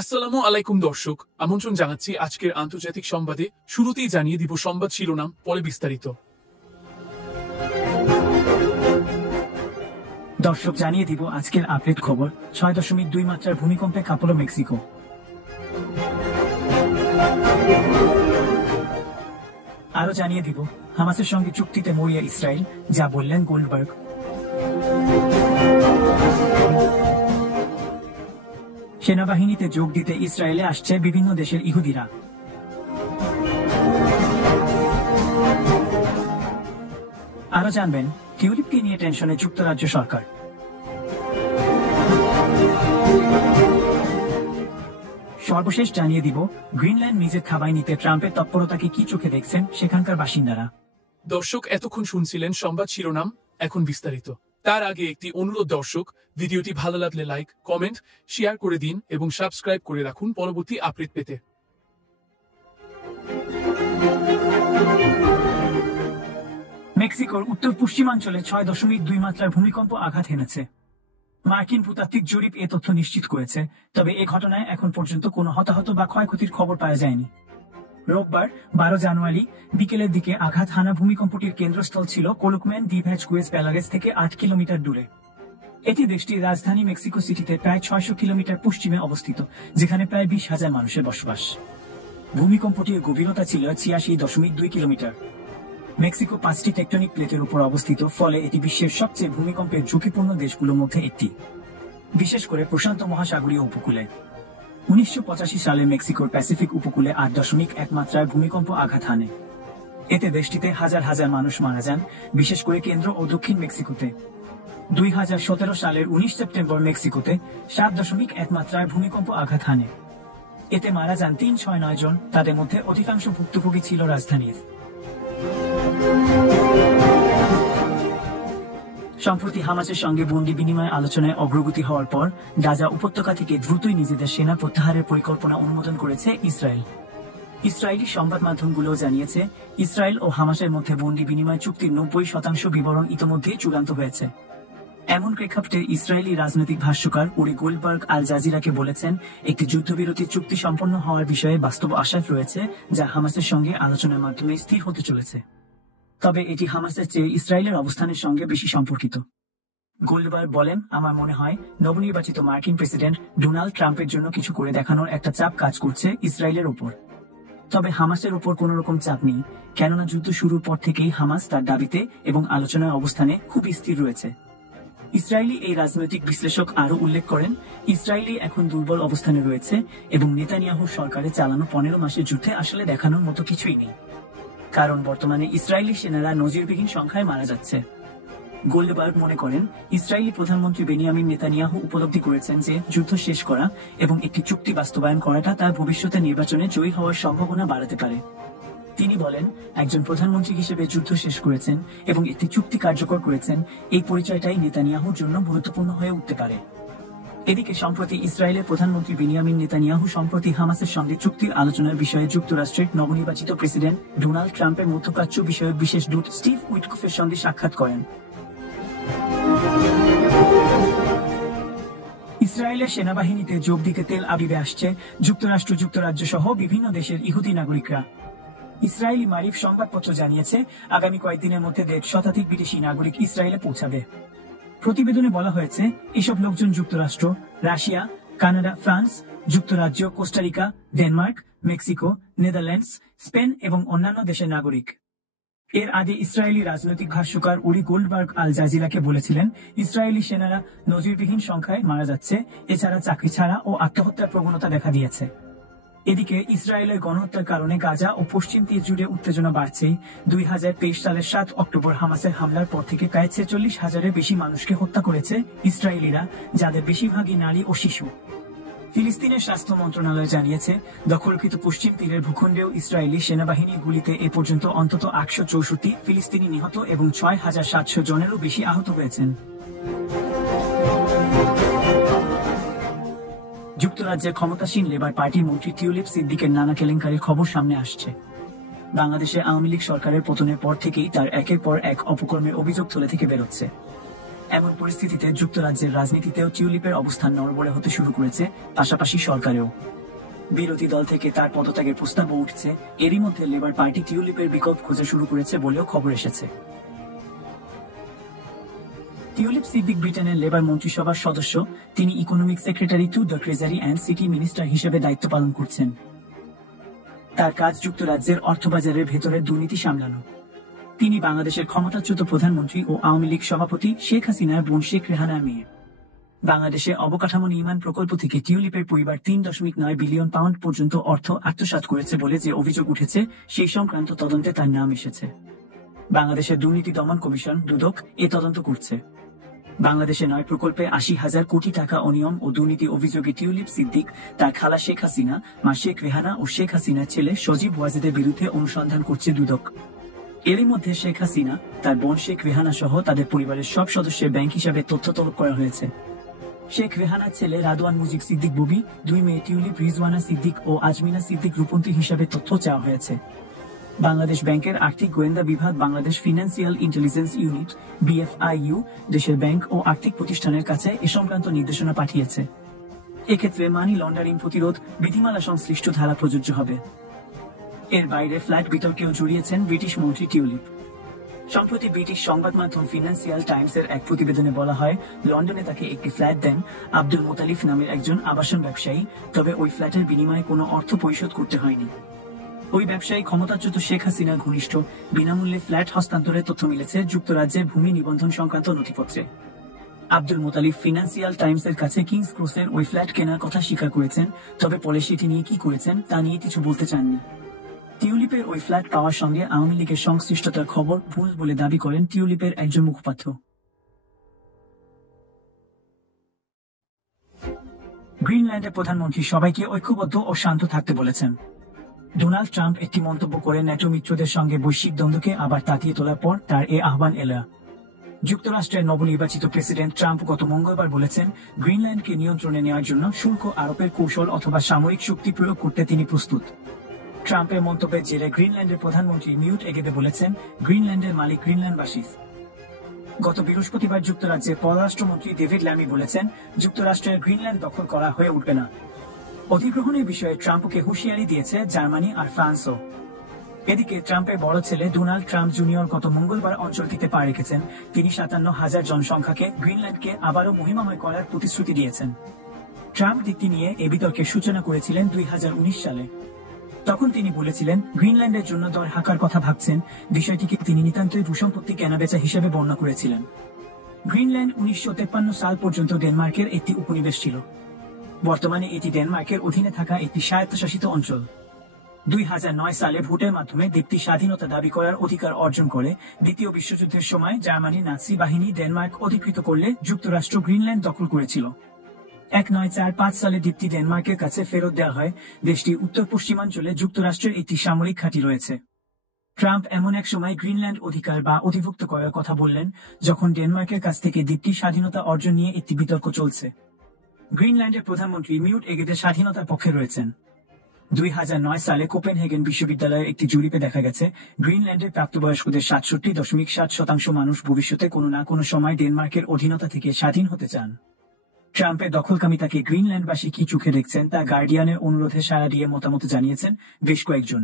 আসসালামু আলাইকুম দর্শক, আমন্ত্রণ জানাচ্ছি আজকের আন্তর্জাতিক সংবাদে। শুরুতেই জানিয়ে দিব সংবাদ শিরোনাম, পরে বিস্তারিত। দর্শক জানিয়ে দিব আজকের আপডেট খবর। 6.2 মাত্রার ভূমিকম্পে কাঁপল মেক্সিকো। আরো জানিয়ে দিব হামাসের সঙ্গে চুক্তিতে মরিয়া ইসরায়েল, যা বললেন গোল্ডবার্গ। সেনাবাহিনীতে যোগ দিতে ইসরায়েলে আসছে বিভিন্ন দেশের ইহুদিরা। আরো জানবেন টিউলিপকে নিয়ে টেনশনে যুক্তরাজ্য সরকার। সর্বশেষ জানিয়ে দিব গ্রিনল্যান্ড নিজের খাবায় নিতে ট্রাম্পের তৎপরতাকে কি চোখে দেখছেন সেখানকার বাসিন্দারা। দর্শক এতক্ষণ শুনছিলেন সংবাদ শিরোনাম, এখন বিস্তারিত। তার আগে একটি অনুরোধ দর্শক, ভিডিওটি ভালো লাগলে লাইক, কমেন্ট, শেয়ার করে দিন এবং সাবস্ক্রাইব করে রাখুন পরবর্তী আপডেট পেতে। মেক্সিকোর উত্তর পশ্চিমাঞ্চলে 6.2 মাত্রার ভূমিকম্প আঘাত হেনেছে। মার্কিন ভূতাত্ত্বিক জরিপ এ তথ্য নিশ্চিত করেছে, তবে এ ঘটনায় এখন পর্যন্ত কোনো হতাহত বা ক্ষয়ক্ষতির খবর পাওয়া যায়নি। রোববার 12 জানুয়ারি বিকেলের দিকে আঘাত হানা ভূমিকম্পটির কেন্দ্রস্থল ছিল কোলুকম্যান ডি ভ্যাজকুয়েজ প্যালারেস থেকে 8 কিলোমিটার দূরে। এটি দেশটির রাজধানী মেক্সিকো সিটিতে প্রায় 600 কিলোমিটার পশ্চিমে অবস্থিত, যেখানে প্রায় 20,000 মানুষের বসবাস। ভূমিকম্পটির গভীরতা ছিল 86.2 কিলোমিটার। মেক্সিকো 5টি টেকটনিক প্লেটের উপর অবস্থিত, ফলে এটি বিশ্বের সবচেয়ে ভূমিকম্পের ঝুঁকিপূর্ণ দেশগুলোর মধ্যে একটি, বিশেষ করে প্রশান্ত মহাসাগরীয় উপকূলে। 1985 সালে মেক্সিকোর প্যাসিফিক উপকূলে 8.1 মাত্রার ভূমিকম্প আঘাত হানে। এতে দেশটিতে হাজার হাজার মানুষ মারা যান, বিশেষ করে কেন্দ্র ও দক্ষিণ মেক্সিকোতে। 2017 সালের 19 সেপ্টেম্বর মেক্সিকোতে 7.1 মাত্রার ভূমিকম্প আঘাত হানে। এতে মারা যান 369 জন, তাদের মধ্যে অধিকাংশ ভুক্তভোগী ছিল রাজধানীর। সম্প্রতি হামাসের সঙ্গে বন্দি বিনিময় আলোচনায় অগ্রগতি হওয়ার পর গাজা উপত্যকা থেকে দ্রুতই নিজেদের সেনা প্রত্যাহারের পরিকল্পনা অনুমোদন করেছে ইসরায়েল। ইসরায়েলি সংবাদ মাধ্যমগুলো জানিয়েছে, ইসরায়েল ও হামাসের মধ্যে বন্দি বিনিময় চুক্তির 90% বিবরণ ইতোমধ্যেই চূড়ান্ত হয়েছে। এমন প্রেক্ষাপটে ইসরায়েলি রাজনৈতিক ভাষ্যকার উরি গোল্ডবার্গ আল জাজিরাকে বলেছেন, একটি যুদ্ধবিরতি চুক্তি সম্পন্ন হওয়ার বিষয়ে বাস্তব আশা রয়েছে, যা হামাসের সঙ্গে আলোচনার মাধ্যমে স্থির হতে চলেছে। তবে এটি হামাসের চেয়ে ইসরায়েলের অবস্থানের সঙ্গে বেশি সম্পর্কিত। গোল্ডবার্গ বলেন, আমার মনে হয় নবনির্বাচিত মার্কিন প্রেসিডেন্ট ডোনাল্ড ট্রাম্পের জন্য কিছু করে দেখানোর একটা চাপ কাজ করছে ইসরায়েলের উপর। তবে হামাসের উপর কোন রকম চাপ নেই, কেননা যুদ্ধ শুরুর পর থেকেই হামাস তার দাবিতে এবং আলোচনার অবস্থানে খুব স্থির রয়েছে। ইসরায়েলি এই রাজনৈতিক বিশ্লেষক আরো উল্লেখ করেন, ইসরায়েলি এখন দুর্বল অবস্থানে রয়েছে এবং নেতানিয়াহু সরকারে চালানো 15 মাসের যুদ্ধে আসলে দেখানোর মতো কিছুই নেই, কারণ বর্তমানে ইসরায়েলি সেনারা নজিরবিহীন সংখ্যায় মারা যাচ্ছে। গোল্ডবার্গ মনে করেন, ইসরায়েলি প্রধানমন্ত্রী বেনিয়ামিন নেতানিয়াহু উপলব্ধি করেছেন যে যুদ্ধ শেষ করা এবং একটি চুক্তি বাস্তবায়ন করাটা তার ভবিষ্যতে নির্বাচনে জয়ী হওয়ার সম্ভাবনা বাড়াতে পারে। তিনি বলেন, একজন প্রধানমন্ত্রী হিসেবে যুদ্ধ শেষ করেছেন এবং একটি চুক্তি কার্যকর করেছেন, এই পরিচয়টাই নেতানিয়াহুর জন্য গুরুত্বপূর্ণ হয়ে উঠতে পারে। এদিকে সম্প্রতি ইসরায়েলের প্রধানমন্ত্রী বেনিয়ামিন নেতানিয়াহু সম্প্রতি হামাসের সঙ্গে চুক্তির আলোচনার বিষয়ে যুক্তরাষ্ট্রের নবনির্বাচিত প্রেসিডেন্ট ডোনাল্ড ট্রাম্পের মধ্যপ্রাচ্য বিষয়ক বিশেষ দূত স্টিভ উইটকফের সঙ্গে সাক্ষাৎ করেন। ইসরায়েলের সেনাবাহিনীতে যোগ দিতে তেল আবিবে আসছে যুক্তরাষ্ট্র, যুক্তরাজ্য সহ বিভিন্ন দেশের ইহুদি নাগরিকরা। ইসরায়েলি মারিফ সংবাদপত্র জানিয়েছে, আগামী কয়েকদিনের মধ্যে 1.5 শতাধিক বিদেশি নাগরিক ইসরায়েলে পৌঁছাবে। প্রতিবেদনে বলা হয়েছে, এসব লোকজন যুক্তরাষ্ট্র, রাশিয়া, কানাডা, ফ্রান্স, যুক্তরাজ্য, Costa Rica, Denmark, Mexico, Netherlands, Spain এবং অন্যান্য দেশের নাগরিক। এর আগে ইসরায়েলি রাজনৈতিক ভাষ্যকার উরি গোল্ডবার্গ আল জাজিরাকে বলেছিলেন, ইসরায়েলি সেনারা নজিরবিহীন সংখ্যায় মারা যাচ্ছে, এছাড়া চাকরি ছাড়া ও আত্মহত্যার প্রবণতা দেখা দিয়েছে। এদিকে ইসরায়েলের গণহত্যার কারণে গাজা ও পশ্চিম তীর জুড়ে উত্তেজনা বাড়ছেই। 2023 সালের 7 অক্টোবর হামাসের হামলার পর থেকে প্রায় 46,000-এর বেশি মানুষকে হত্যা করেছে ইসরায়েলিরা, যাদের বেশিরভাগই নারী ও শিশু। ফিলিস্তিনের স্বাস্থ্য মন্ত্রণালয় জানিয়েছে, দখলকৃত পশ্চিম তীরের ভূখণ্ডেও ইসরায়েলি সেনাবাহিনীর গুলিতে এ পর্যন্ত অন্তত 864 ফিলিস্তিনি নিহত এবং 6,700 জনেরও বেশি আহত হয়েছেন। যুক্তরাজ্যের ক্ষমতাসীন লেবার পার্টির মন্ত্রী টিউলিপ সিদ্দিকের নানা কেলেঙ্কারির খবর সামনে আসছে। বাংলাদেশে আওয়ামী লীগ সরকারের পতনের পর থেকেই তার একের পর এক অপকর্মের অভিযোগ তুলে থেকে বেরোচ্ছে। এমন পরিস্থিতিতে যুক্তরাজ্যের রাজনীতিতেও টিউলিপের অবস্থান নড়বড়ে হতে শুরু করেছে, পাশাপাশি সরকারেও বিরোধী দল থেকে তার পদত্যাগের প্রস্তাবও উঠছে। এরই মধ্যে লেবার পার্টি টিউলিপের বিকল্প খোঁজা শুরু করেছে বলেও খবর এসেছে। টিউলিপ সিদ্দিক ব্রিটেনের লেবার মন্ত্রিসভার সদস্য। তিনি economic secretary to the treasury and city minister হিসেবে দায়িত্ব পালন করছেন। তার কাজ যুক্তরাজ্যের অর্থবাজারের ভেতরের দুর্নীতি সামলানো। তিনি বাংলাদেশের ক্ষমতাচ্যুত প্রধানমন্ত্রী ও আওয়ামী লীগ সভাপতি শেখ হাসিনার বোন শেখ রেহানার মেয়ে। বাংলাদেশে অবকাঠামো নির্মাণ প্রকল্প থেকে টিউলিপের পরিবার ৩.৯ বিলিয়ন পাউন্ড পর্যন্ত অর্থ আত্মসাৎ করেছে বলে যে অভিযোগ উঠেছে, সেই সংক্রান্ত তদন্তে তার নাম এসেছে। বাংলাদেশের দুর্নীতি দমন কমিশন দুদক এ তদন্ত করছে। বাংলাদেশে 9 প্রকল্পে ৮০,০০০ কোটি টাকা অনিয়ম ও দুর্নীতি অভিযোগে টিউলিপ সিদ্দিক, তার খালা শেখ হাসিনা, মা শেখ রেহানা ও শেখ হাসিনার ছেলে সজীব ওয়াজেদের বিরুদ্ধে অনুসন্ধান করছে দুদক। এরই মধ্যে শেখ হাসিনা, তার বোন শেখ রেহানা সহ তাদের পরিবারের সব সদস্যের ব্যাংক হিসাবে তথ্য তলব করা হয়েছে। শেখ রেহানার ছেলে রাদওয়ান মুজিব সিদ্দিক বুবি, 2 মেয়ে টিউলিপ রিজওয়ানা সিদ্দিক ও আজমিনা সিদ্দিক রূপন্তী হিসাবে তথ্য চাওয়া হয়েছে। বাংলাদেশ ব্যাংকের আর্থিক গোয়েন্দা বিভাগ Bangladesh financial intelligence unit BFIU দেশের ব্যাংক ও আর্থিক প্রতিষ্ঠানের কাছে এ সংক্রান্ত নির্দেশনা পাঠিয়েছে। এক্ষেত্রে মানি লন্ডারিং প্রতিরোধ বিধিমালা সংশ্লিষ্ট ধারা প্রযোজ্য হবে। এর বাইরে ফ্ল্যাট বিতর্কেও জড়িয়েছেন ব্রিটিশ মন্ত্রী টিউলিপ। সম্প্রতি ব্রিটিশ সংবাদ মাধ্যম ফিনান্সিয়াল টাইমসের এক প্রতিবেদনে বলা হয়, লন্ডনে তাকে একটি ফ্ল্যাট দেন আব্দুল মোতালিফ নামের একজন আবাসন ব্যবসায়ী, তবে ওই ফ্ল্যাটের বিনিময়ে কোনো অর্থ পরিশোধ করতে হয়নি। ওই ব্যবসায়ী ক্ষমতাচ্যুত শেখ হাসিনার ঘনিষ্ঠ। বিনামূল্যে ফ্ল্যাট হস্তান্তরের তথ্য মিলেছে যুক্তরাজ্যের ভূমি নিবন্ধন সংক্রান্ত নথিপত্রে। আব্দুল মোতালিফ ফিনান্সিয়াল টাইমসের কাছে কিংস ক্রসের ওই ফ্ল্যাট কেনার কথা স্বীকার করেছেন, তবে পরে সেটি নিয়ে কি করেছেন তা নিয়ে কিছু বলতে চাননি। টিউলিপের ওই ফ্ল্যাট পাওয়ার সঙ্গে আওয়ামী লীগের সংশ্লিষ্টতার খবর ভুল বলে দাবি করেন টিউলিপের একজন মুখপাত্র। গ্রিনল্যান্ডের প্রধানমন্ত্রী সবাইকে ঐক্যবদ্ধ ও শান্ত থাকতে বলেছেন। ডোনাল্ড ট্রাম্প একটি মন্তব্য করে ন্যাটো মিত্রদের সঙ্গে বৈশ্বিক দ্বন্দ্বকে আবার তাতিয়ে তোলার পর তার এ আহ্বান এলো। যুক্তরাষ্ট্রের নবনির্বাচিত প্রেসিডেন্ট ট্রাম্প গত মঙ্গলবার বলেছেন, গ্রিনল্যান্ডকে নিয়ন্ত্রণে নেওয়ার জন্য শুল্ক আরোপের কৌশল অথবা সামরিক শক্তি প্রয়োগ করতে তিনি প্রস্তুত। ট্রাম্পের মন্তব্যের জেরে গ্রিনল্যান্ডের প্রধানমন্ত্রী নিউট এগেদে বলেছেন, গ্রিনল্যান্ডের মালিক গ্রিনল্যান্ডবাসী। গত বৃহস্পতিবার যুক্তরাজ্যের পররাষ্ট্রমন্ত্রী ডেভিড ল্যামি বলেছেন, যুক্তরাষ্ট্রের গ্রিনল্যান্ড দখল করা হয়ে উঠবে না। অধিগ্রহণের বিষয়ে ট্রাম্পকে হুঁশিয়ারি দিয়েছে জার্মানি আর ফ্রান্সও। এদিকে ট্রাম্পের বড় ছেলে ডোনাল্ড ট্রাম্প জুনিয়র গত মঙ্গলবার অঞ্চলটিতে পা রেখেছেন। তিনি ৫৭,০০০ জনসংখ্যাকে গ্রিনল্যান্ডকে আবারও মহিমাময় করার প্রতিশ্রুতি দিয়েছেন। ট্রাম্প দিকটি নিয়ে এ বিতর্কের সূচনা করেছিলেন ২০১৯ সালে। তখন তিনি বলেছিলেন, গ্রিনল্যান্ডের জন্য দর হাঁকার কথা ভাবছেন। বিষয়টিকে তিনি নিতান্তই ভূসম্পত্তি কেনাবেচা হিসেবে বর্ণনা করেছিলেন। গ্রিনল্যান্ড ১৯৫৩ সাল পর্যন্ত ডেনমার্কের একটি উপনিবেশ ছিল। বর্তমানে এটি ডেনমার্কের অধীনে থাকা একটি স্বায়ত্তশাসিত অঞ্চল। ২০০৯ সালে ভোটের মাধ্যমে দ্বীপটি স্বাধীনতা দাবি করার অধিকার অর্জন করে। দ্বিতীয় বিশ্বযুদ্ধের সময় জার্মানির নাৎসি বাহিনী ডেনমার্ক অধিকৃত করলে যুক্তরাষ্ট্র গ্রিনল্যান্ড দখল করেছিল। ১৯৪৫ সালে দ্বীপটি ডেনমার্কের কাছে ফেরত দেওয়া হয়। দেশটির উত্তর পশ্চিমাঞ্চলে যুক্তরাষ্ট্রের একটি সামরিক ঘাঁটি রয়েছে। ট্রাম্প এমন এক সময় গ্রিনল্যান্ড অধিকার বা অধিভুক্ত করার কথা বললেন, যখন ডেনমার্কের কাছ থেকে দ্বীপটি স্বাধীনতা অর্জন নিয়ে একটি বিতর্ক চলছে। গ্রিনল্যান্ডের প্রধানমন্ত্রী নিউট এগেদে স্বাধীনতার পক্ষে রয়েছেন। ২০০৯ সালে কোপেনহেগেন বিশ্ববিদ্যালয়ের একটি জরিপে দেখা গেছে, গ্রিনল্যান্ডের প্রাপ্তবয়স্কদের ৬৭.৭% মানুষ ভবিষ্যতে কোনো না কোনো সময় ডেনমার্কের অধীনতা থেকে স্বাধীন হতে চান। ট্রাম্পের দখলকামিতাকে গ্রিনল্যান্ডবাসী কি চোখে দেখছেন তা গার্ডিয়ানের অনুরোধে সাড়া দিয়ে মতামত জানিয়েছেন বেশ কয়েকজন।